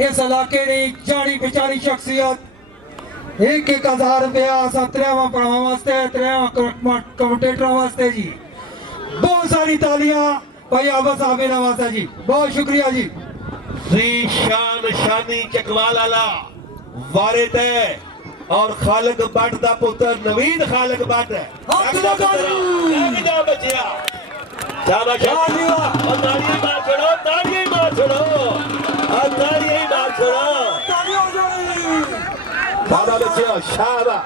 इस इलाके की जानी पहचानी शख्सियत 1,000 रुपया असा 3 भरावां वास्ते 3 कमेंटेटरों वास्ते जी। बहुत सारी तालियां भाई आबा साहब इन्हां वास्ते जी। बहुत शुक्रिया जी। शान शानी चकवाल आला वारिद है और खालिक भट्ट दा पुत्र नवीद खालिक भट्ट है। बचिया तालियां मार छोड़ो, तालियां मार छोड़ो, तालियां मार छोड़ो। बाबा बच्चिया शाबाश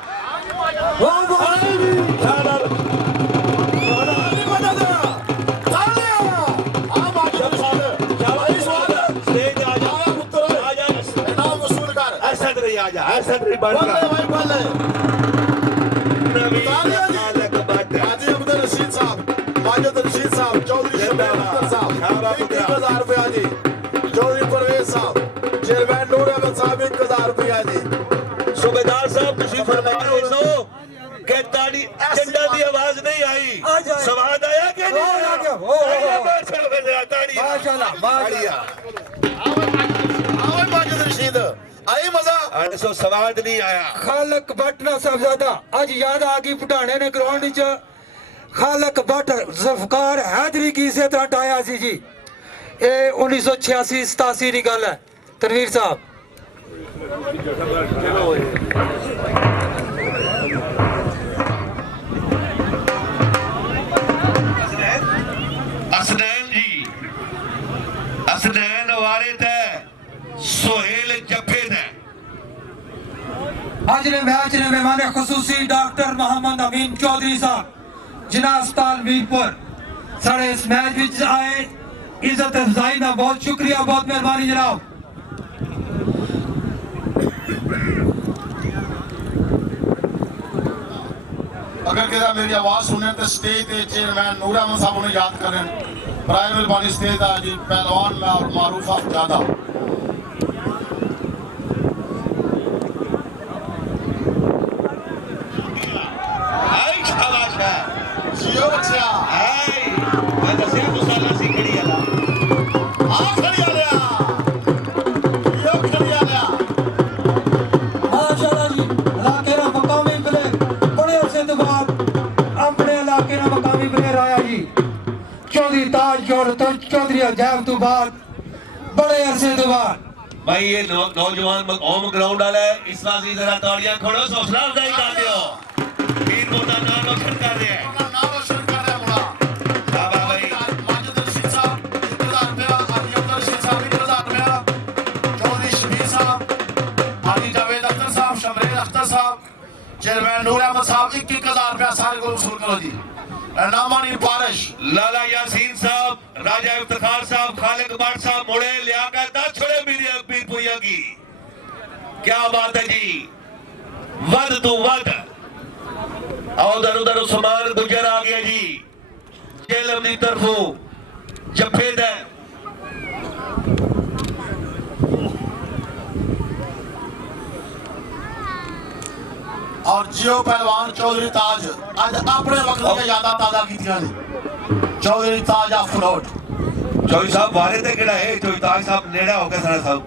चौधरी परवेज साहब, चेयरमैन नूर अहमद साहब 1,000 रुपया जी। सूबेदार साहब तुम फरमा रहे हो कि ताड़ी झंडा की आवाज नहीं आई, स्वाद आया कि नहीं आया? आई मजा स्वाद नहीं आया। खालिक भट्ट ना साहबजादा आज याद आ गई पुटाने ने ग्राउंड च खालिक भट्ट ज़ुल्फ़कार हैदरी की इज्जत हटाया सी जी। ये 1986-87 की गल है तनवीर साहब। असनैन जी, असनैन वारिद है, सोहेल जफेद है। आज ने मैच ने मेहमान खुसूसी डॉक्टर मोहम्मद अमीन चौधरी साहब जिला अस्पताल मीरपुर साढ़े इस मैच में आए। इज्जत अफजाई का बहुत शुक्रिया, बहुत मेहरबानी जनाब। अगर किसी मेरी आवाज सुने तो स्टेज पे चेयरमैन नूर अहमद साहब उन्हें याद करें। प्राइम मेहरबानी स्टेज का जी पहलवान में और मारूफ ज्यादा जियो बच्चा मैं दसिया तो साला सीखड़ी वाला आ खड़ी आ गया जियो खड़ी आ गया। माशाल्लाह जी इलाके का मकामी प्लेयर बड़े अरसे तो बाद अपने इलाके का मकामी प्लेयर आया जी। चौधरी ताज चौधरी अजैब तो बाद बड़े अरसे तो बाद भाई ये नौजवान होम ग्राउंड वाला है। इस वास्ते जरा तालियां खोलो, हौसला अफजाई कर दियो। वीर मोटा नाम रोशन कर रहे हैं। चेयरमैन नूर अहमद साहब 1,000 रुपया सारे को वसूल करो जी। नामानी बारिश लाला यासीन साहब, राजा इफ्तिखार साहब, खालिक भट्ट साहब मुड़े लिया कर 10 छोड़े पीरपुइया की। क्या बात है जी, वध तो वध। उधर उधर उस्मान गुजर आ गया जी। जेलम की तरफों जफेद है। और जियो पहलवान चौधरी ताज आज अपने वक्त की यादा ताजा की। चौधरी ताज अफरोड चौधरी साहब वारिद है केड़ा है? चौधरी ताज साहब नेड़ा हो गया सारा साहब।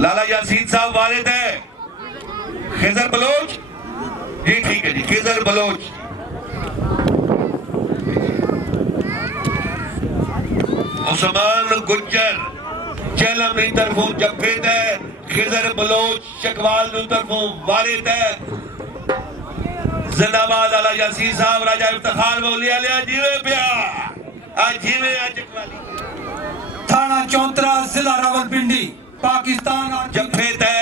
लाला यासीन साहब वारिद है। खिजर बलोच जी, ठीक है जी, खिजर बलोच। उस्मान गुज्जर जेलम की तरफों जफेद है। खिजर बलोच चकवाल की तरफों वारिद है। जिंदाबाद लाला यासीन साहब, राजा इफ्तिखार बोलिया लिया जीवे पिया आज जीवे आज चकवाली। थाना चौंतरा जिला रावलपिंडी पाकिस्तान और जफेद है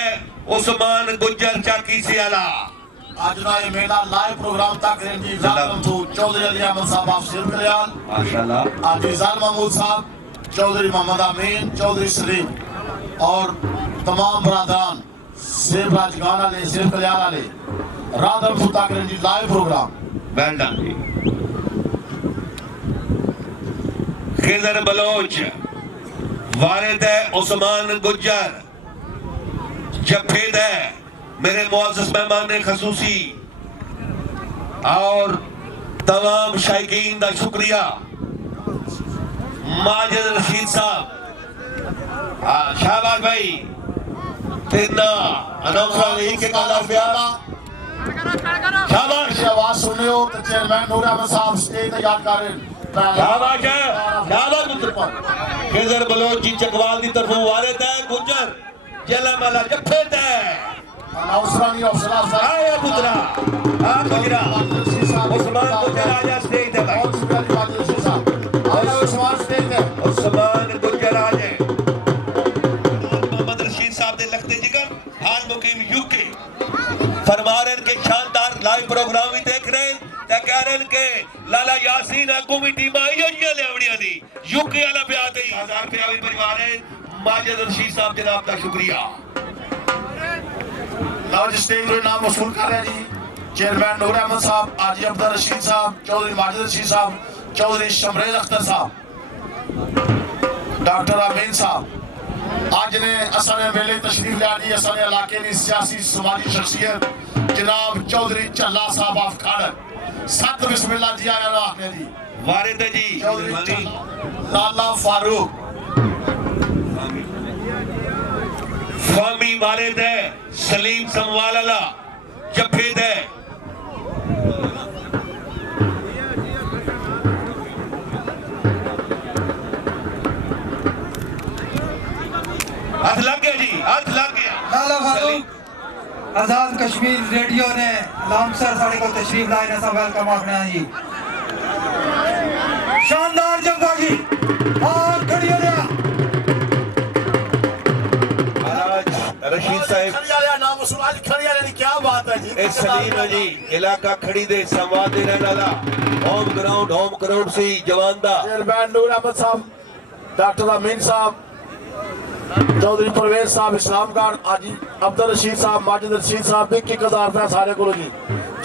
उस्मान गुज्जर चाकी सियाला। आज ना ये मेरा लाइव प्रोग्राम तक जी जालम तो चौधरी अली अहमद साहब आप सिर कल्याण माशाल्लाह। आज निजाल महमूद साहब, चौधरी मोहम्मद अमीन, चौधरी सलीम और तमाम बरादरान सेब राजगान वाले सिर कल्याण वाले राधम फुता करें जी लाइव प्रोग्राम। वेल डन जी। खिजर बलोच वारिद है उस्मान गुज्जर जफेद है मेरे मुअज़्ज़ज़ मेहमान खसूसी और तमाम शायकीन का शुक्रिया। माजिद रशीद साहब शाबाश भाई तीन अनाउंसर एक एक आला रुपया शाबाश आवाज सुने हो तो चेयरमैन नूर अहमद साहब स्टेज ते याद कर रहे हैं शाबाश है शाबाश पुत्र खिजर बलोच जी चकवाल की तरफ वारिद है गुजर जलामला जफे ते अनाउंसरानी अफसरा आए पुत्रा आ गुजरा उस्मान गुजर आजा स्टेज पे भाई उस्मान स्टेज पे उस्मान गुजर आजे मोहम्मद रशीद साहब दे लखते जिगर हाल मुकीम यूके फरमा रहे के शानदार लाइव प्रोग्राम भी देख रहे ते कह रहे के लाला यासीन अगुमी टीम आई हो जी लेवड़िया दी यूके वाला ब्याह दे 1000 रुपया भी परिवार है माजिद रशीद साहब जनाब का शुक्रिया लाज स्टेज पे नाम वसूल कर रहे हैं जी चेयरमैन नूर अहमद साहब आजी अब्दुल रशीद साहब चौधरी माजिद रशीद साहब चौधरी शमरेज अख्तर साहब डॉक्टर अमीन साहब आज ने असने मेले तशरीफ लिया जी असने इलाके की सियासी समाजी शख्सियत जनाब चौधरी चल्ला साहब ऑफ खाड़क सत बिस्मिल्लाह जी आया आखने जी वारिद है जी चौधरी लाला फारूक फामी वारिद है सलीम समवाला जफेद है हाथ लग गया जी हाथ लग गया लाला फारूक आजाद कश्मीर रेडियो ने लामसर साढ़े को तशरीफ लाए ने सब वेलकम आपने जी शानदार जंगा जी और खड़ी हो गया महाराज रशीद साहब खड़ियाला नाम वसूल आज खड़ियाले की क्या बात है जी ए सलीम है जी इलाका खड़ी दे संवाद दे रहने वाला होम ग्राउंड से जवान दा चेयरमैन नूर अहमद साहब डॉक्टर अमीन साहब चौधरी परवेज साहब इस्लामगढ़ आजी अब्दुल रशीद साहब माजिद रशीद साहब 1000 रुपया सारे को जी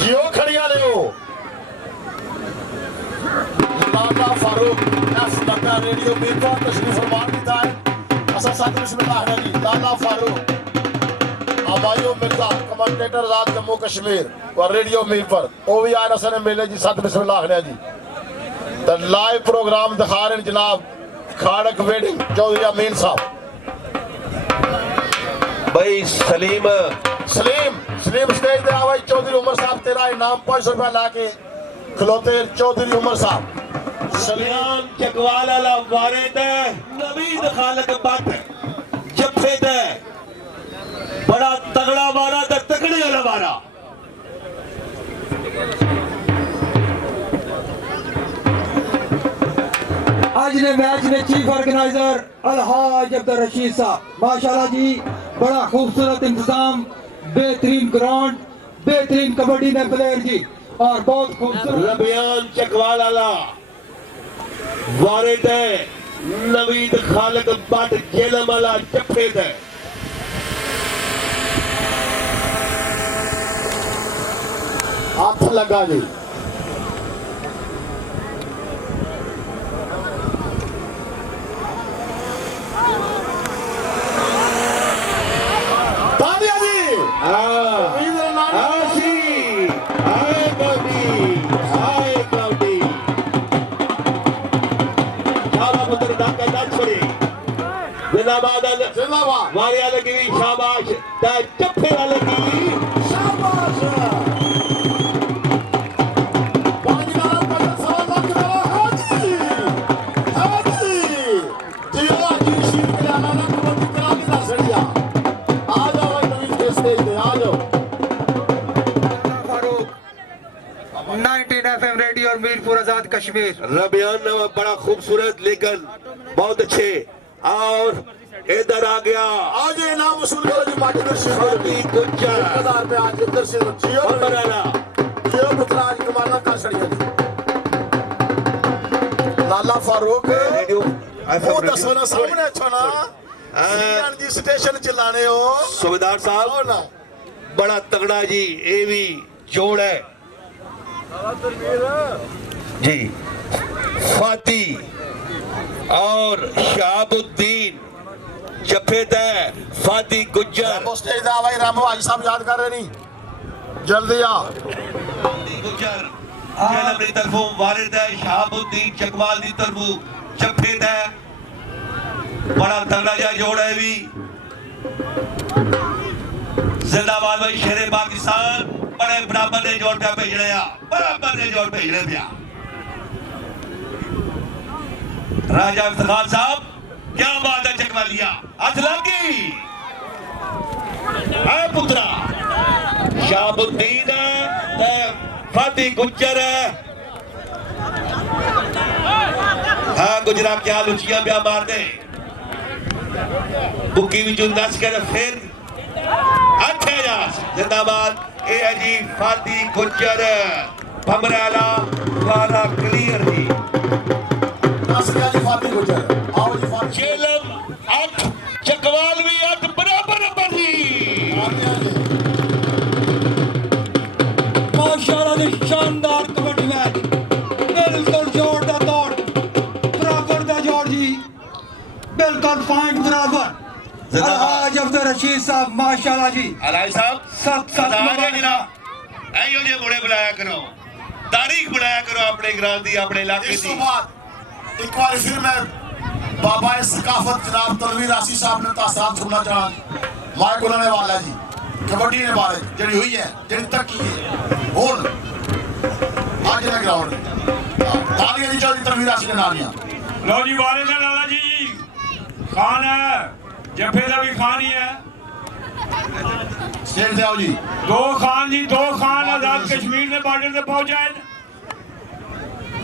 जियो खड़िया ले हो लाला फारूक एस लगा रेडियो मीरपुर तशरीफ फरमान की था असा साथ बिस्मिल्लाह है जी लाला फारूक अबायो मिर्जा कमेंटेटर आजाद जम्मू कश्मीर और रेडियो मीरपुर वो भी आए असने मिले जी साथ बिस्मिल्लाह है जी द लाइव प्रोग्राम दिखा रहे हैं जनाब खाड़क वेडिंग चौधरी अमीन साहब भाई सलीम सलीम स्टेज पे आवाज चौधरी उमर साहब तेरा इनाम 500 रुपया लाके खलोते चौधरी उमर साहब सलियान चकवाल वाला वारिद है नवीद खालक बट जफेद है बड़ा तगड़ा वारा ते तगड़े वाला वारा आज ने मैच ने चीफ ऑर्गेनाइजर अलहाज अब्दुल रशीद साहब माशाल्लाह जी बड़ा खूबसूरत इंतजाम बेहतरीन ग्राउंड बेहतरीन कबड्डी ने प्लेयर जी और बहुत खूबसूरत रबियान चकवाल वाला वारिद है नवीद खालक बट जेलम वाला जफेद है हाथ लगा जी तालियां जी आशी आए कौडी शाबा पुत्र डाका ना छोड़े जिंदाबाद जिंदाबाद वारिया लगी हुई शाबाश ता चप्पे वाले की शाबाश पानी वाला पकड़ सवाल लग रहा हाजी हाजी जियो जी शीर के लाना ना कबड्डी करा के ना सड़िया आ जाओ भाई नवीन के स्टेज पे आ जाओ फारूक 19 FM रेडियो और मीरपुर आजाद कश्मीर रबियान ने बड़ा खूबसूरत लेकिन बहुत अच्छे और इधर आ गया आज ये नाम वसूल करो जी माटी दर्शन शादी गुज्जर 1000 रुपया आज दर्शन जियो बनाना जियो पुत्र आज कमाना कर सड़िया जी लाला फारूक रेडियो वो दसो ना सामने अच्छो ना जी स्टेशन चलाने हो सुबेदार आओ साहब ना बड़ा तगड़ा जी ये भी जोड़ है जी फाती और शहाबुद्दीन जफेद है फाती गुज्जर वो स्टेज दा भाई रामो आज साहब याद कर रहे नहीं जल्दी आ फाती गुज्जर जेल अपनी तरफों वारिद है शहाबुद्दीन चकवाल दी तरफों जफेद है बड़ा तगड़ा जा जोड़ है भी। जिंदाबाद भाई शेरे पाकिस्तान। बड़े बराबर ने जोड़ पे भेज रहे हैं, बराबर ने जोड़ भेज रहे हैं। राजा इफ्तिखार साहब क्या बात है, चकवा लिया, हाथ लगी है पुत्रा शाहबुद्दीन फाती गुज्जर हाँ गुजरा क्या लुचियां ब्याह मार दे बुकी भी जो नस कर फिर अच्छे जास जिंदाबाद। ए है जी फाती गुज्जर भमराला वाला क्लियर जी फाती गुजर आओ जी फाती जेलम 8 चकवाल भी 8 बराबर नंबर जी। माशाल्लाह जी शानदार कबड्डी मैच बिल्कुल जोड़ दा तोड़ बराबर दा जोड़ जी बिल्कुल पॉइंट बराबर। अलहाज अब्दुल रशीद साहब माशाल्लाह जी अलाई साहब सत ऐयो जे मुड़े बुलाया करो, तारीख बुलाया करो अपने ग्राम दी अपने इलाके इस दी। बाद एक बार फिर मैं बाबा सकाफत जनाब तनवीर आसी साहब ने तासाब सुनना चाह माइक उन्होंने वाला जी कबड्डी ने बारे जड़ी हुई है जड़ी तक की है और आज ना ग्राउंड तालियां दी चौधरी तनवीर आसी के नालियां लो जी वाले ने लाला जी खान है जफे का भी खान ही है स्टेज दे आओ जी दो खान आजाद कश्मीर के बॉर्डर से पहुंचाए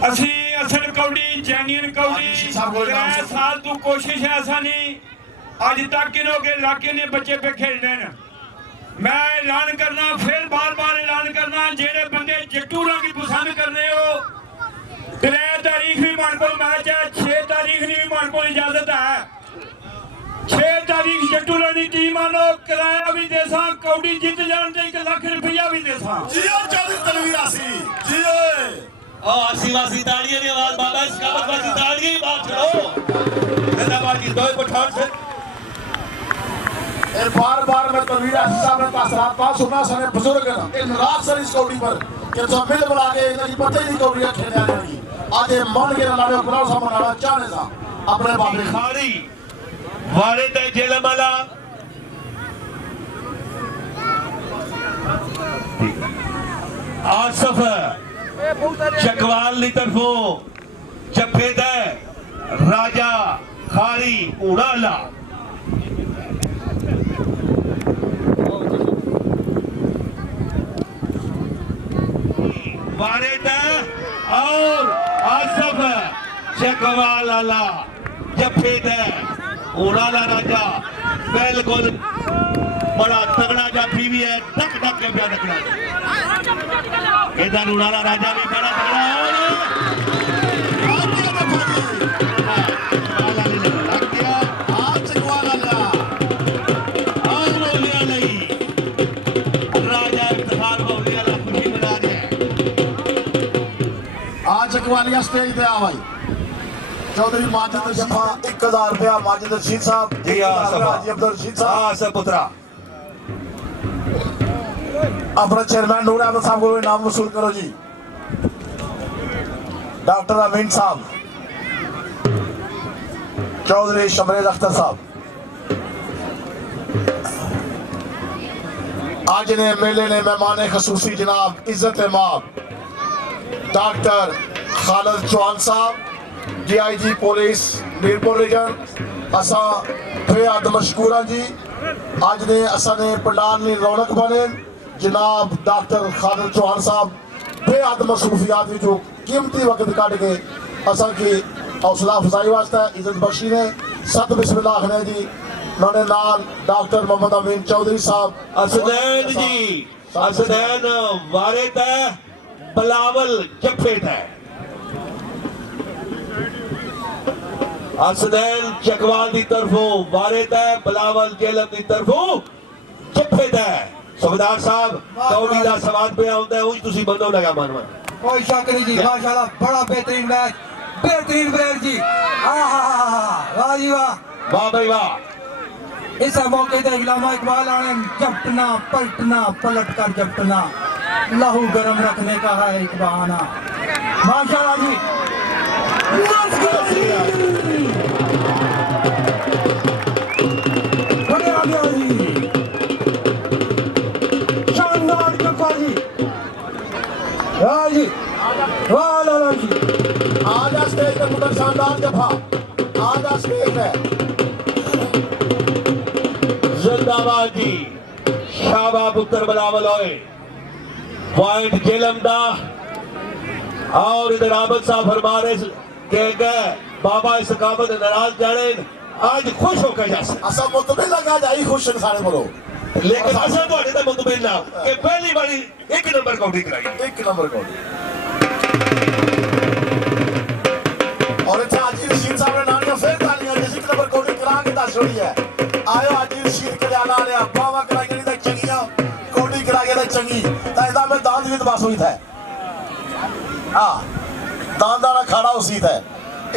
असी असल कौड़ी जैनियन कौड़ी 3 साल तू कोशिश है ऐसा नहीं अज तक इन्हों के इलाके ने बच्चे पे खेलने हैं। मैं ऐलान करना फिर बार ऐलान करना जेड़े बंदे जट्टू की पसंद करने हो 3 तारीख भी मन को मैच है 6 तारीख नहीं भी मन को इजाजत है 6 तारीख जट्टू की टीम आनो किराया भी देसा कौड़ी जित जान ते 1 लाख रुपया भी देसा जियो चौधरी तनवीर आसी जियो आसी वासी तालियां की आवाज बाबा इसकावत वासी तालियां की बात करो जिंदाबाद की दो पठान से और बार मैं तनवीर आसी साहब ने तासरात पास सुना सने बुजुर्ग इन रात सर इस कौड़ी पर कि जो मिल बुला के इनकी पता ही नहीं कौड़ी खेलने वाली आज ये मन के लाले गुलाम साहब मनाना चाहने था अपने बाबे खारी वाले ते जेलमाला आसफ चकवाल की तरफों जफेद राजा खारी उड़ाला वारिद और आसफ चकवाल आला जफेद उड़ाला राजा बिल्कुल बड़ा तगड़ा जाफी भी है धक धक के प्या रखना इधर उड़ाला राजा भी बड़ा तगड़ा चकवालिया स्टेज पे आ भाई चौधरी माजिद जफा 1000 रुपया माजिद रशीद साहब जी हाजी अब्दुल रशीद साहब हाँ सब पुत्रा अपना चेयरमैन नूर अहमद साहब को इनाम वसूल करो जी डॉक्टर अमीन साहब चौधरी शमरेज अख्तर साहब आज ने मेले ने मेहमान खसूसी जनाब इज्जत इमाम डॉक्टर खालिद चौहान साहब DIG पुलिस मीरपुर रीजन असा बेहद मशकूर जी आज ने असा ने पंडाल ने रौनक बने जनाब डॉक्टर खालिद चौहान साहब बेहद मसरूफियात विचों कीमती वक्त कट के असा की हौसला अफजाई वास्ते इज्जत बख्शी ने सत बिस्मिल्लाह आखने जी उन्होंने नाल डॉक्टर मोहम्मद अमीन चौधरी साहब असदैन जी असदैन वारिद बिलावल जफेद है असदैन चकवाल की तरफों वारिद है बिलावल जेलम की तरफों जफेद है सुबेदार साहब कौड़ी का सवाल पे आउंदा है उस तुसी बंदो लगा मानवा कोई शक नहीं जी माशाल्लाह बड़ा बेहतरीन मैच बेहतरीन ब्रेक जी वाह जी वाह भाई वाह इस मौके पर इलामा इकबाल आने झपटना पलटना पलट कर झपटना लहू गर्म रखने का है एक बहाना माशाल्लाह जी जफा आधा स्टेज है। जिंदाबाद जी शाबा पुत्र बनावल होए पॉइंट जेलम दा और इधर आमद साहब फरमा रहे के गए बाबा इस कामत नाराज जाने आज खुश होकर जा सकते असा मुतमिन लगा जाई खुश सारे बोलो लेकिन असा तो अड़े मुतमिन ना कि पहली बारी एक नंबर काउंटी कराई 1 नंबर को और इतना आजी रशीद साहब ने नानिया फिर तालियां जिस 1 नंबर कोडी करा के दस छोड़ी है आयो आजी रशीद कल्याला ने बावा कराई गई तक चंगियां कोडी करा के तक चंगी ताइदा में दांत भी दबास हुई था हां दांत वाला खड़ा उसी था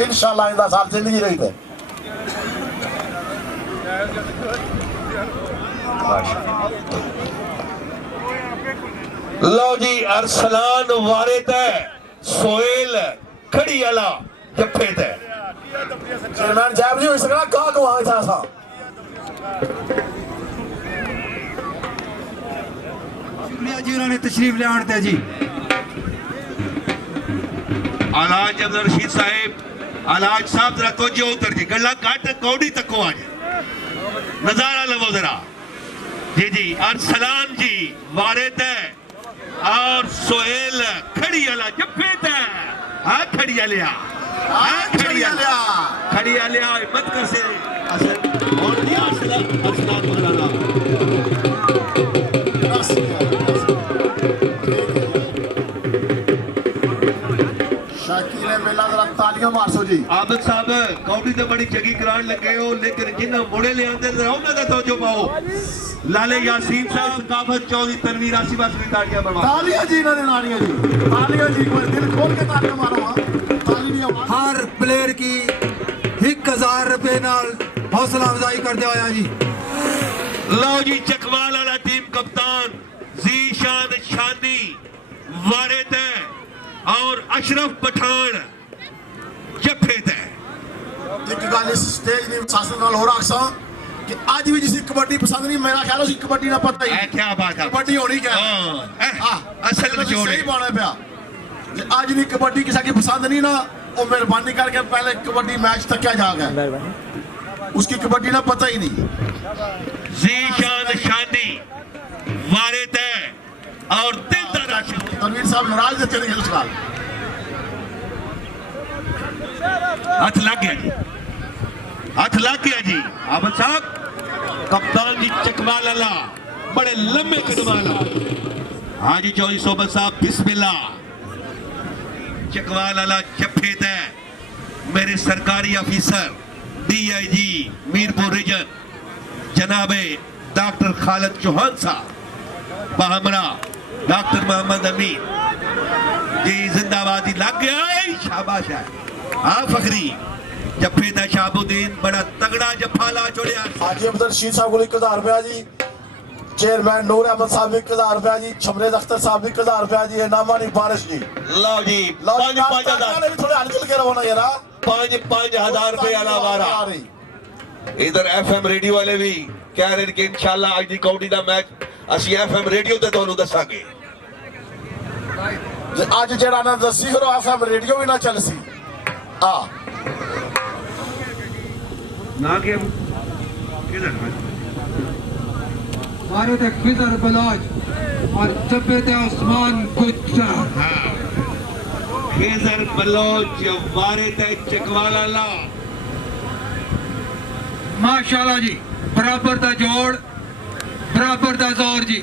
इंशाल्लाह इंदा साल जिंदगी रही थे लो जी अरसलान वारिद सोहेल खड़ी वाला जफे ते चेयरमैन जैब जी हो सकना कहां को आए था सा शुक्रिया जी उन्होंने तशरीफ ले आने जी आलाज अब्दुल रशीद साहब आलाज साहब जरा तवज्जो उतर जी गल्ला काट कौड़ी तको आज नजारा लवो जरा जी जी अरसलान जी वारिद और सोहेल खड़ी वाला जफे ते हां खड़ी लिया खड़ी लिया हिम्मत कर से असर और नहीं अरसलान वाला शाकिर मेला जरा तालियां मारसो जी आबद साहब कौड़ी तो बड़ी चंगी करान लगे हो लेकिन जिन्हें मुड़े ले आंदे जरा उन्हां दा तवज्जो पाओ लाले यासीन साहब सकाफत चौधरी तनवीर आसिफ असली तालियां बरवा तालियां जी इन्होंने नानियां जी तालियां जी कोई दिल खोल के तालियां मारो ताली नहीं आवाज हर प्लेयर की 1000 रुपए नाल हौसला अफजाई कर दिया जी लो जी चकवाल वाला टीम कप्तान जीशान शानी वारिद और अशरफ पठान जफे ते एक गल इस स्टेज दी शासन नाल हो रहा कि आज भी जिस कबड्डी पसंद नहीं मेरा ख्याल उस कबड्डी ना पता ही क्या बात है कबड्डी होनी क्या हां असल में जोड़ सही बात है भैया जे आज नहीं कबड्डी किसी की पसंद नहीं ना वो मेहरबानी करके पहले कबड्डी मैच तक क्या जा गया उसकी कबड्डी ना पता ही नहीं जीशान शानी वारिद और दिलदार आशिक तनवीर साहब नाराज थे चले उस साल हाथ लग गया जी हाथ लग गया जी आबद साहब कप्तान जी चकवाल वाला बड़े लंबे कदम वाला हाजी चौधरी सोबत साहब बिस्मिल्लाह चकवाल वाला जफे ते मेरे सरकारी अफीसर DIG मीरपुर रीजन जनाबे डॉक्टर खालिद चौहान साहब बहमरा डॉक्टर मोहम्मद अमीन जी जिंदाबादी लग गया शाबाश है हाँ फखरी जफे दा शाहबुद्दीन बड़ा तगड़ा जफा ला छोड़िया हाजी अब्दुल रशीद साहब को 1000 रुपया जी चेयरमैन नूर अहमद साहब 1000 रुपया जी छमरेद अख्तर साहब 1000 रुपया जी नामा नहीं बारिश जी लो जी 5,000 भी थोड़े हल्के के रहो ना यार 5,000 रुपए अलावा इधर FM रेडियो वाले भी कह रहे कि इंशाल्लाह आज दी कौडी दा मैच ਅਸੀਂ FM रेडियो ਤੇ ਤੁਹਾਨੂੰ ਦੱਸਾਂਗੇ ਅੱਜ ਜਿਹੜਾ ਨਾ ਦੱਸੀ ਫਿਰ FM रेडियो भी ना चल सी आ ना के किधर हमारे थे खिजर बलोच और जफे थे उस्मान गुज्जा खिजर बलोच वारिद चकवाल वाला माशाल्लाह जी बराबर दा जोड़ बराबर दा जोर जी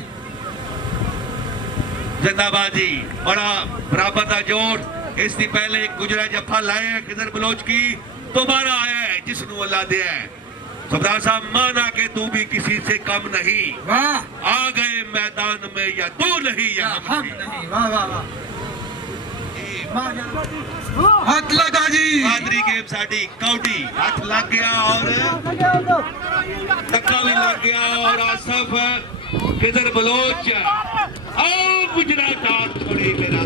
जिंदाबाद जी बड़ा बराबर दा जोड़ इससे पहले गुजरा जफा लाए हैं खिजर बलोच की दोबारा आया है जिसनु अल्लाह दे है सरदार साहब माना के तू भी किसी से कम नहीं वाह आ गए मैदान में या तू नहीं या हम नहीं वाह वाह वाह हाथ लगा जी कादरी गेम साडी कौडी हाथ लग गया और धक्का भी लग गया और आसफ खिजर बलोच और गुजरा टार छोड़ी मेरा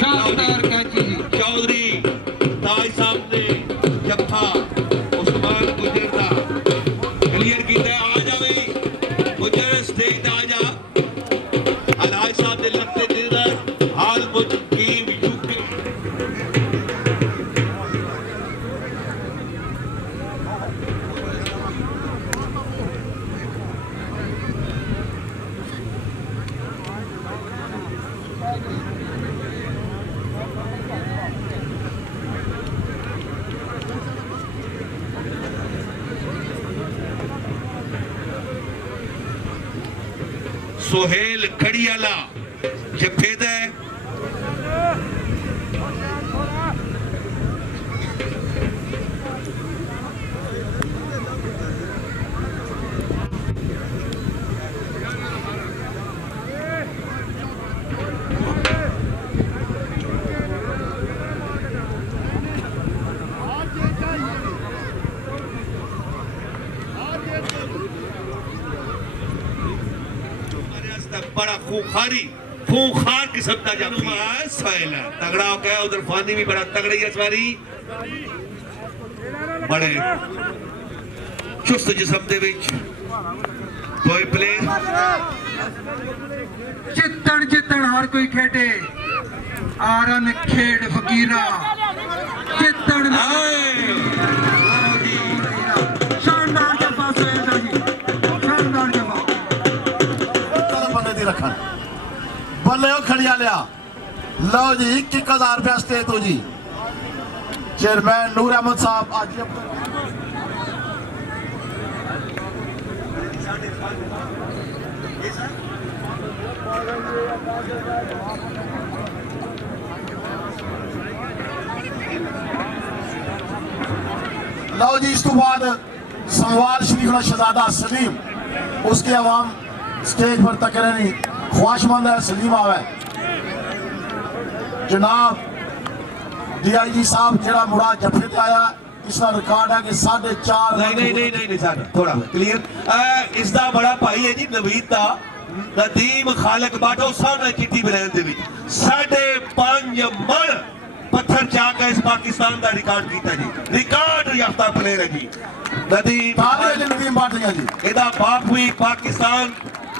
शानदार कैची जी चौधरी ताज साहब ने जफा उस्मान गुजर दा क्लियर कीता आ जा भाई गुजर स्टेज आ जा अलाज साहब दे लगते दिलदार हाल मुकीम यूके सोहेल खड़ियाला जफेद है। बड़ा खूंखार किस्म का जाफी है सोहेल तगड़ा हो गया उधर फानी भी बड़ा तगड़ी है सवारी बड़े चुस्त जिस्म दे विच कोई प्लेयर जितन हर कोई खेडे आरन खेड फकीरा जितन शानदार जफा सोहेल दा जी शानदार जफा बंदे दी रखन बल्ले हो खड़िया लिया लो जी 21,000 रुपया स्टे तो जी चेयरमैन नूर अहमद साहब आज लो जी इस तो बाद समवाल शरीफ शहजादा सलीम उसके अवाम स्टेज पर तक नहीं ख्वाहिशमंद है सलीम आवे जनाब DIG साहब जरा मुड़ा जफे ते आया इसका रिकॉर्ड है कि 4.5 नहीं सर थोड़ा क्लियर इसका बड़ा भाई है जी नवीद दा नदीम खालक बाटो सामने चिट्ठी बलैन दे विच 5.5 मन पत्थर चाक इस पाकिस्तान का रिकॉर्ड किया जी रिकॉर्ड याफ्ता प्लेयर है जी नदीम बाटिया जी एदा बाप भी पाकिस्तान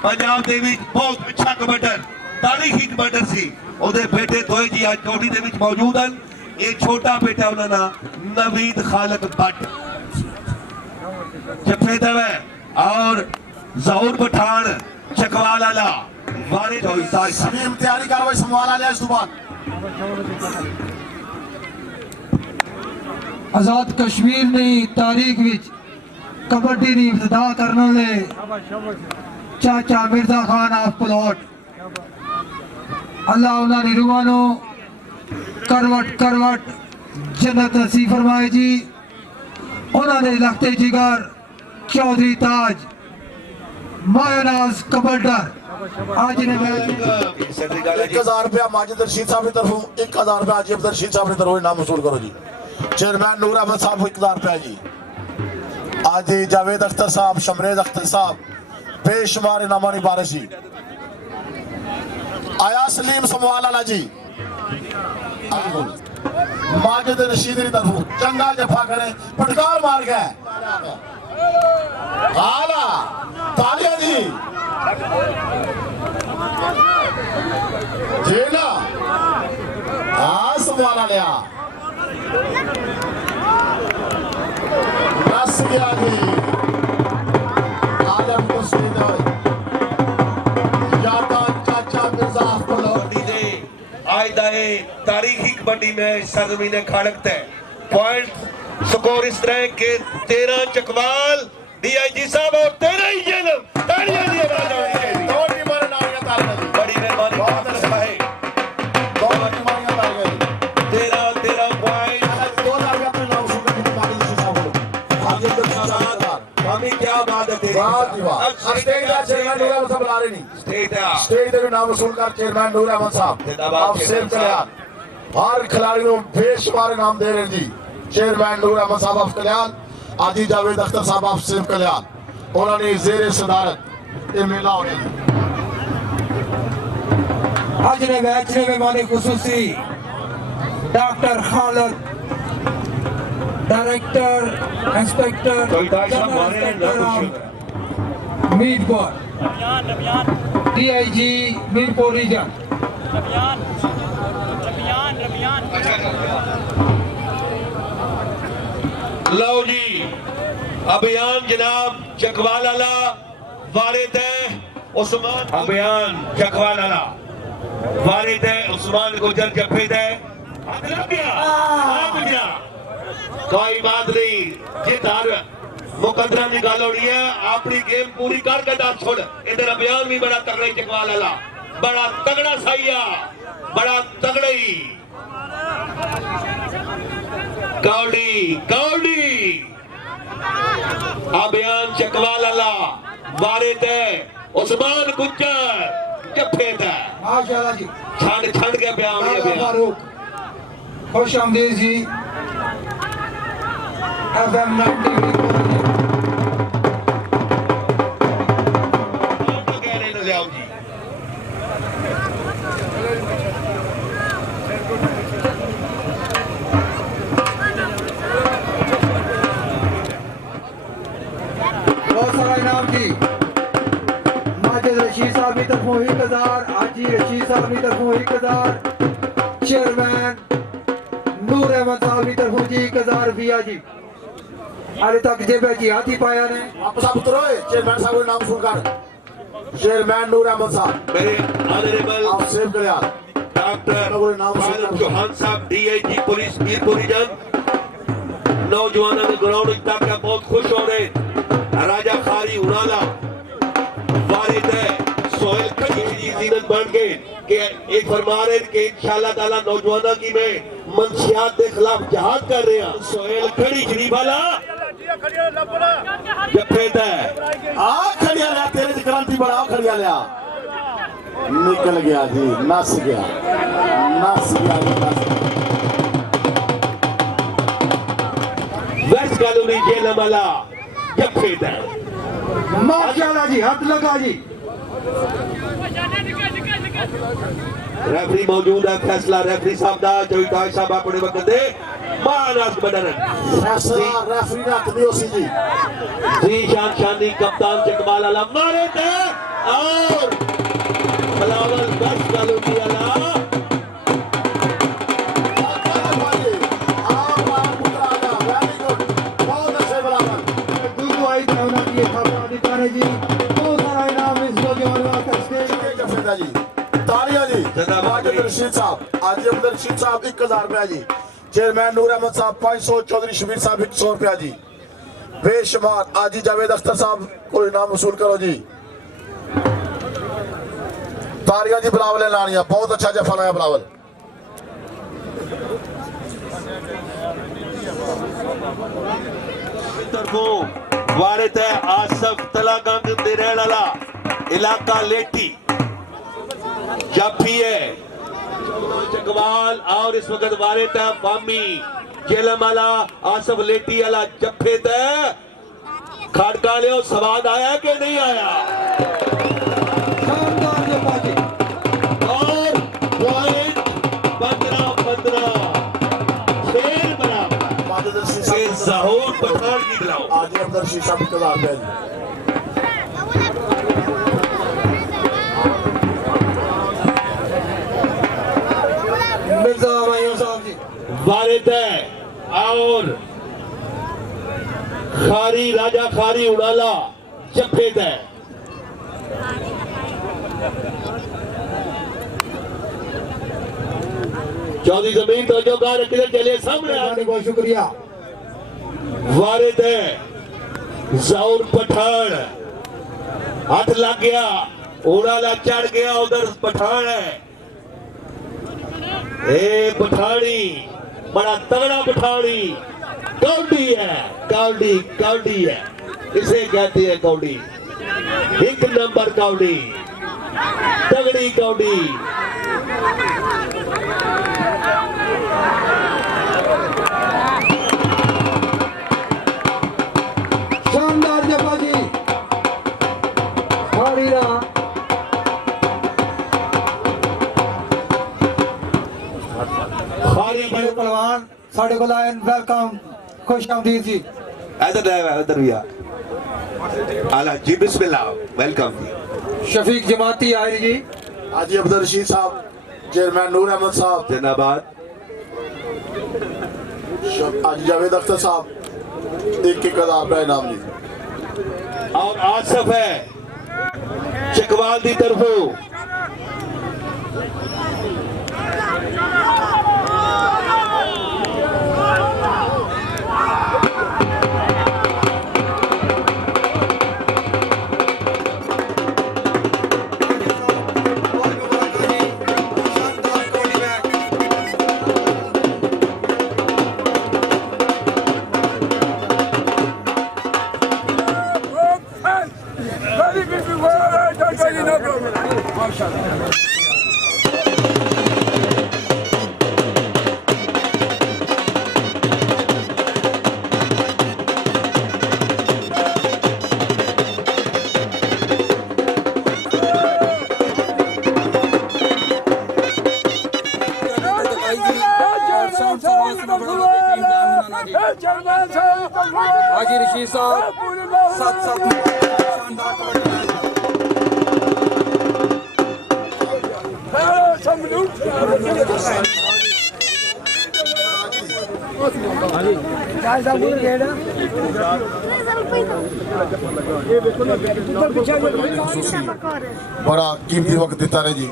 पंजाब दे विच बहुत अच्छा कबड्डर तारीखी कबड्डर सी ओदे बेटे दोए जी आज कौडी दे विच मौजूद हैं एक छोटा बेटा उन्होंने नवीद खालक भट्ट जफेदर है और जहूर पठान चकवाल आला वारिद होई ताज सलीम तैयारी कार्रवाई संभाल लिया इस बाद आजाद कश्मीर ने तारीख विच कबड्डी दी इब्तिदा करने ले चाचा मिर्जा खान ऑफ प्लॉट अल्लाह उन्होंने रूहानो करवट जन्नत नसीब फरमाए जी उन्होंने लखते जिगर चौधरी ताज मायानाज कबड्डर आज ने 1,000 रुपया माजिद रशीद साहब की तरफों 1,000 रुपया अजीब रशीद साहब की तरफों इनाम वसूल करो जी चेयरमैन नूर अहमद साहब को 1,000 रुपया जी आज जावेद अख्तर साहब शमरेज अख्तर साहब बेशुमार इनामा बारिश जी आया सलीम समवाल आला जी माजिद रशीद की तरफों चंगा जफा करे पटकार मार गया आला तालिया जी जेला समवाल लिया रस गया जी आदम को चाचा मिर्जा आज दाए तारीखी कबड्डी में सरजमीन खाड़क तय पॉइंट स्कोर इस तरह के 13 चकवाल DIG साहब और 13 ही जन्म तालियां दी आवाज होनी चाहिए दो टीमां नारियां तालियां बड़ी मेहरबानी बहुत अच्छा है दो टीमां तालियां 13 पॉइंट 2000 रुपया अपने नाम सुन के पार्टी से साहब आज तो हमें क्या बात है तेरी वाह जी वाह स्टेज का चेयरमैन नूर अहमद साहब बुला रहे नहीं स्टेज पे नाम वसूल कर चेयरमैन नूर अहमद साहब आप सेव कल्याण हर खिलाड़ी को बेशुमार इनाम दे रहे जी चेयरमैन नूर अहमद साहब ऑफ कल्याण आदि जावेद अख्तर साहब ऑफ सेव कल्याण उन्होंने जेर सदारत ये मेला हो गया आज ने मैच में मेहमानी खुसूसी doctor Khalid director inspector Mirpur DIG Mirpur region लो जी अभियान जनाब चकवाला वारिद उस्मान अभियान चकवाला वारिद उस्मान गुजर जफेद लग गया कोई बात नहीं जीत हार मुकदरा की गल होनी है अपनी गेम पूरी करके दस छोड़ इधर बयान भी बड़ा तगड़ा ही चकवाल वाला बड़ा तगड़ा सही बड़ा तगड़ा ही कौड़ी कौड़ी अभियान चकवाल वाला बारे ते उस्मान गुज्जर जफे ते माशाल्लाह जी छड़ के बयान फारूक खुश आमदीद जी FM 90 बहुत सारा इनाम जी माजिद रशीद साहब की तरफों 1000 हाजी रशीद साहब की तरफों 1000 चेयरमैन नूर अहमद साहब की तरफों जी 1000 रुपया जी हाले तक जेबे जी हाथी पाया ने वापस आप उतरो चेयरमैन साहब का नाम सुनकर चेयरमैन नूर अहमद साहब मेरे ऑनरेबल आप सेव कल्याण डॉक्टर फारूक चौहान साहब डीआईजी पुलिस मीरपुर रीजन नौजवानों के ग्राउंड तक बहुत खुश हो रहे राजा खारी उड़ाला वारिद सोहेल खड़ी की जीनत बन गए कि एक फरमा रहे कि इंशाल्लाह ताला नौजवानों की मैं मंशियात के खिलाफ जहाद कर रहे हैं सोहेल खड़ी शरीफ वाला जफे दा आ खड़िया लिया तेरे च क्रांति बढ़ाओ खड़िया लिया निकल गया जी नस गया जी नस वेस्ट कॉलोनी जेल वाला जफे दा माशाल्लाह जी हाथ लगा जी रेफरी मौजूद है फैसला रेफरी साहब दा जो टाई साहब अपने वक्त दे महाराज बनन फैसला रेफरी ने हक दियो सी जी जीशान शानी कप्तान चकवाल वाला मारे थे और बिलावल वेस्ट कॉलोनी वाला दूध आई था उन्होंने ये खबर अधिकारी जी बहुत सारा इनाम इस नौजवान वास्ते स्टेज जफेदा जी तालियां जी माजिद रशीद साहब आजिम रशीद साहब 1000 रुपया जी चेयरमैन नूर अहमद साहब 500 चौधरी शबीर साहब 100 रुपया जी बेशुमार आजी जावेद अख्तर साहब को इनाम वसूल करो जी तालियां जी बिलावल लानिया बहुत अच्छा जफा लाया बिलावल तरफों वारिद है आसफ तलागंग दे रहने वाला इलाका लेटी जाफी है चकवाल और इस वक्त वारिद है बामी जेलमाला आसफ लेटी वाला जफे ते खड़का लियो स्वाद आया कि नहीं आया शानदार जफा जी और पॉइंट 15-15 खेल बराबर माजिद रशीद से साहब जहूर पठान की दिलाओ आजिम रशीद साहब 1000 रुपया जी मिर्जा मायूं साहब जी वारिद है और खारी राजा खारी उड़ाला जफेद है चौधरी जमीन तो जो कार किधर चले सामने आ मेहरबानी बहुत शुक्रिया वारिद है जौर पठान हाथ लग गया उड़ाला चढ़ गया उधर पठान है ए पठानी बड़ा तगड़ा पठानी कौडी है कौडी कौडी है इसे कहती है कौडी एक नंबर कौडी तगड़ी कौडी शानदार जफा जी खारी रहा खारी बड़े पहलवान साढ़े को लाए वेलकम खुश आमदीद जी इधर भी आ आला जी बिस्मिल्लाह वेलकम जी शफीक जमाती आहिर जी हाजी अब्दुल रशीद साहब चेयरमैन नूर अहमद साहब जनाबाद हाजी जावेद अख्तर साहब 1,000 रुपया इनाम जी और आसफ है चकवाल की तरफों हाजी रशीद साहब 7-7 शानदार कबड्डी बड़ा कीमती वक्त दिता रहे जी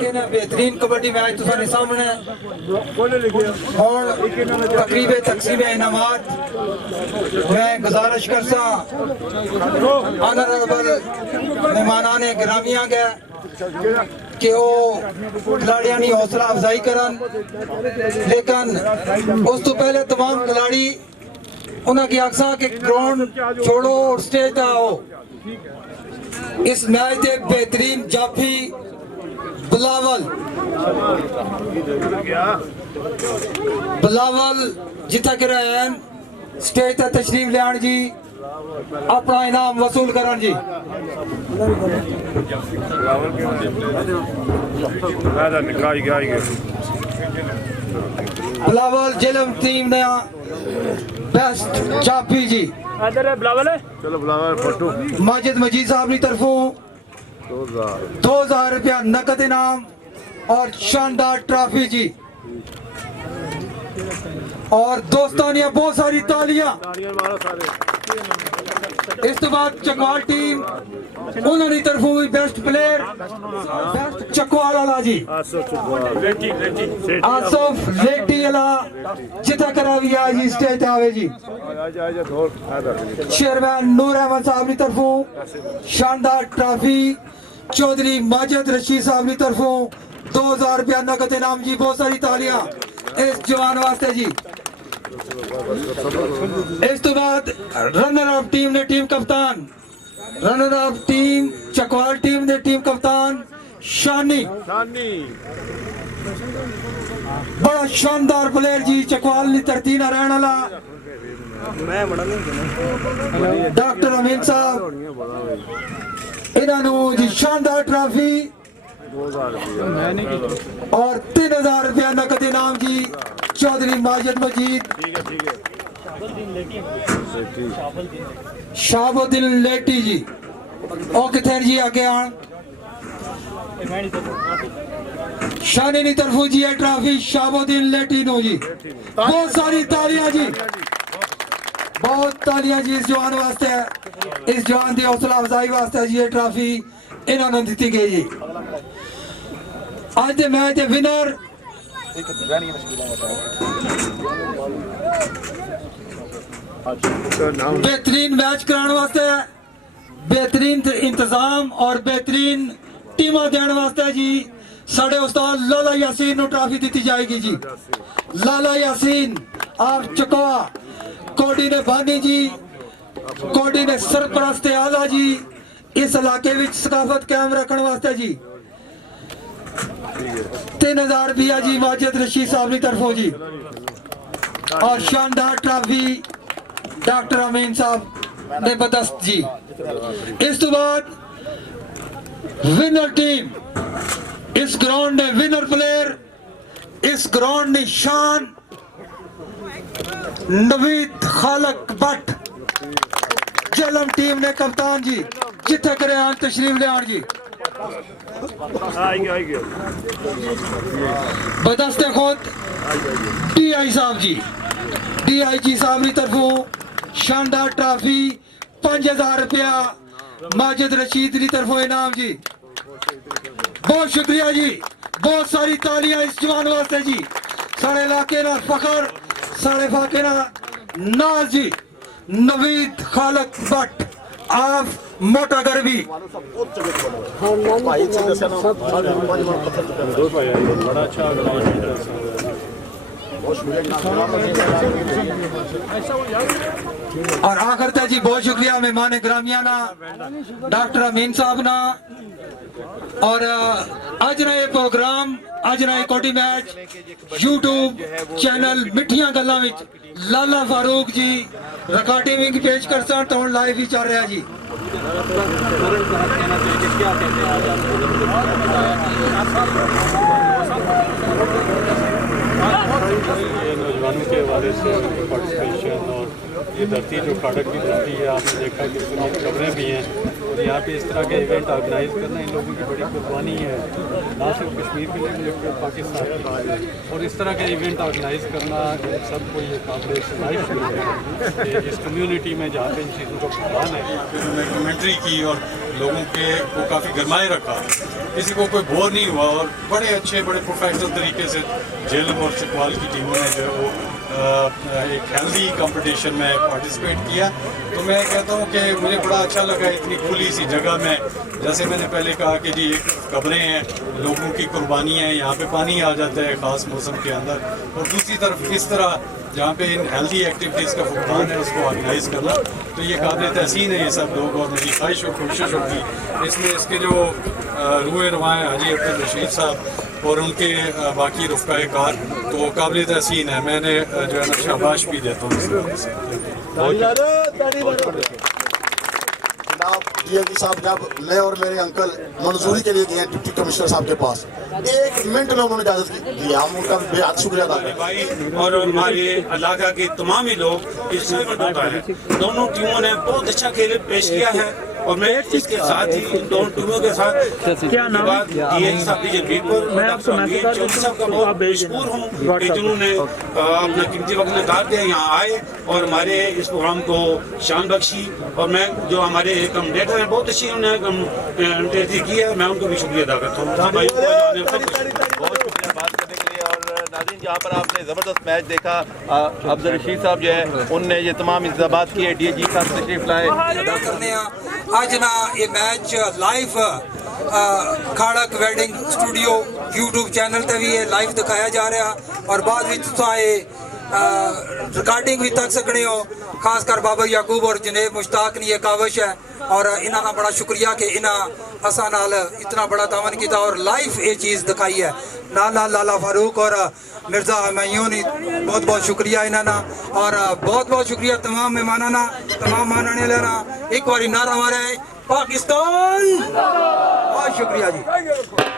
के ना बेहतरीन कबड्डी मैच तुम्हारे सामने और तकरीब तकसीम इनामात मैं गुजारिश करता ऑनरेबल मेहमानान गिरामिया गए कि वो खिलाड़ियों की हौसला अफजाई करन लेकिन उस तो पहले तमाम खिलाड़ी उन्होंने आखसा कि ग्राउंड छोड़ो और स्टेज पे आओ। इस मैच के बेहतरीन जाफी बिलावल जिथे कर रहे हैं स्टेज तक तशरीफ लियान जी अपना इनाम वसूल करन जी। बिलावल जिलम टीम ने बेस्ट जाफी जी माजिद मजीद साहब की तरफों 2000 रुपया नकद इनाम और शानदार ट्रॉफी जी और दोस्तानिया बहुत सारी तालियां। इस तो बाद चकवाल टीम उन्होंने तरफों भी बेस्ट प्लेयर बेस्ट चकवाल वाला जी आसफ लेटी वाला जिता करा भी आज स्टेज आवे जी। चेयरमैन नूर अहमद साहब की तरफों शानदार ट्रॉफी चौधरी माजिद रशीद साहब की तरफों 2000 रुपया नकद इनाम जी। बहुत सारी तालियां इस जवान वास्ते जी। इस तो बाद रनर अप टीम ने टीम कप्तान runner up team Chakwal team ने टीम कप्तान शानी बड़ा शानदार प्लेयर जी चकवाल की धरती ना रहने वाला डॉक्टर अमीन साहब इन्होंने जी शानदार ट्रॉफी और 3000 रुपया नकद इनाम जी चौधरी माजिद मजीद शाहबुद्दीन लेटी जी ओ किथे जी आगे आन शानी नी तरफों जी है ट्रॉफी शाहबुद्दीन लेटी नो जी। बहुत सारी तालियां जी बहुत तालियां जी इस जवान वास्ते इस जवान की हौसला अफजाई वास्ते जी ये ट्रॉफी इन्होंने दी गई जी। आज के मैच के विनर बेहतरीन मैच कराने वास्ते बेहतरीन इंतजाम और बेहतरीन टीमा देने वास्ते जी साढ़े उस्ताद लाला यासीन नु ट्रॉफी दी जाएगी जी। लाला यासीन आप चकवा कोडी ने बानी जी कोडी ने सरपरस्त आला जी इस इलाके में सकाफत कायम रखने वास्ते जी 3000 रुपया जी माजिद रशीद साहब की तरफों जी और शानदार ट्रॉफी डॉक्टर अमीन साहब ने बदस्त जी। इस तो बाद विनर टीम इस ग्राउंड ने विनर प्लेयर इस ग्राउंड ने शान नवीद खालक भट्ट जेलम टीम ने कप्तान जी जिथे करे आन तशरीफ ले आन जी। बदस्ते खुद DI साहब जी DIG साहब की तरफों शानदार ट्रॉफी 5000 रुपया माजिद रशीद की तरफों इनाम जी। बहुत शुक्रिया जी बहुत सारी तालियां इस जवान वास्ते जी सारे इलाके ना फखर सारे फाके ना नाज जी नवीद खालक भट्ट आप मोटा गर्वी और आखिर तक जी बहुत शुक्रिया मेहमान ग्रामियाना डॉक्टर अमीन साहब ना। और आज ना ये प्रोग्राम आज ना कोटी मैच यूट्यूब चैनल मिठियां गल्लां विच लाला फारूक जी रिकॉर्डिंग पेश कर सन तो लाइव ही चल रहा जी। ये नौजवानों के हवाले से पार्टिसिपेशन और ये धरती जो खड़क की धरती है, आपने देखा कि इसमें खबरें भी हैं और यहाँ पे इस तरह के इवेंट ऑर्गेनाइज करना इन लोगों की बड़ी कुर्बानी है, ना सिर्फ कश्मीर के लिए बल्कि पाकिस्तान के लिए। और इस तरह के इवेंट ऑर्गेनाइज करना सबको ये काबिल सलाहियत है कि इस कम्युनिटी में जहाँ पे इन चीज़ों का भुगतान है। उन्होंने कमेंट्री की और लोगों को काफ़ी गरमाए रखा, किसी को कोई बोर नहीं हुआ और बड़े अच्छे बड़े प्रोफेशनल तरीके से झेलम और सिकवाल की टीमों ने जो है वो एक हेल्दी कंपटीशन में पार्टिसिपेट किया। तो मैं कहता हूँ कि मुझे बड़ा अच्छा लगा इतनी खुली सी जगह में, जैसे मैंने पहले कहा कि जी एक कब्रें हैं, लोगों की कुर्बानी है, यहाँ पे पानी आ जाता है ख़ास मौसम के अंदर, और दूसरी तरफ इस तरह जहाँ पे इन हेल्दी एक्टिविटीज़ का भुगतान है उसको ऑर्गेनाइज करना, तो ये काबिल तहसीन है ये सब लोग। और मेरी ख्वाहिश और कोशिश होगी इसमें इसके जो रूए रवाएँ हाजी अब्दुल रशीद साहब और उनके बाकी रुफ़क़ाए कार तो काबिल तहसीन है। मैंने जो है ना शाबाश भी देता हूँ इस वजह से। जनाब डीएमडी साहब जब मैं और मेरे अंकल मंजूरी के लिए गए डिप्टी कमिश्नर साहब के पास, 1 मिनट में उन्होंने इजाजत दी, हम उनका बेहद शुक्रिया अदा करते हैं। भाई और हमारे इलाका के तमाम ही लोग इस होता है, दोनों टीमों ने बहुत अच्छा खेल पेश किया है और मैं इसके साथ ही इन दोनों टीमों के साथ का बहुत मशहूर हूँ कि जिन्होंने अपना कीमती वक्त निकाल के यहाँ आए और हमारे इस प्रोग्राम को शान बख्शी। और मैं जो हमारे कमेंटेटर हैं बहुत अच्छी उन्होंने की है, मैं उनको भी शुक्रिया अदा करता हूँ। बहुत शुक्रिया बात करने के लिए। और नाज़रीन जहाँ पर आपने ज़बरदस्त मैच देखा, अब्दुल रशीद साहब जो है उनने ये तमाम इंतजाम किए, DG साहब तशरीफ लाए। आज ना ये match live Khadak wedding studio YouTube channel ते भी लाइव दिखाया जा रहा और बाद में रिकॉर्डिंग भी तक सकने हो। खासकर बाबा याकूब और जनेब मुश्ताक ने यह काविश है और इन्होंने बड़ा शुक्रिया कि इन्हें असा नाल इतना बड़ा तावन किया और लाइव ये चीज़ दिखाई है। नाल लाला फारूक और मिर्ज़ा हमायूं ने बहुत बहुत शुक्रिया इन्होंने और बहुत बहुत शुक्रिया तमाम मेहमाना तमाम मानने लेना। एक बार नारा हमारे पाकिस्तान, बहुत शुक्रिया जी।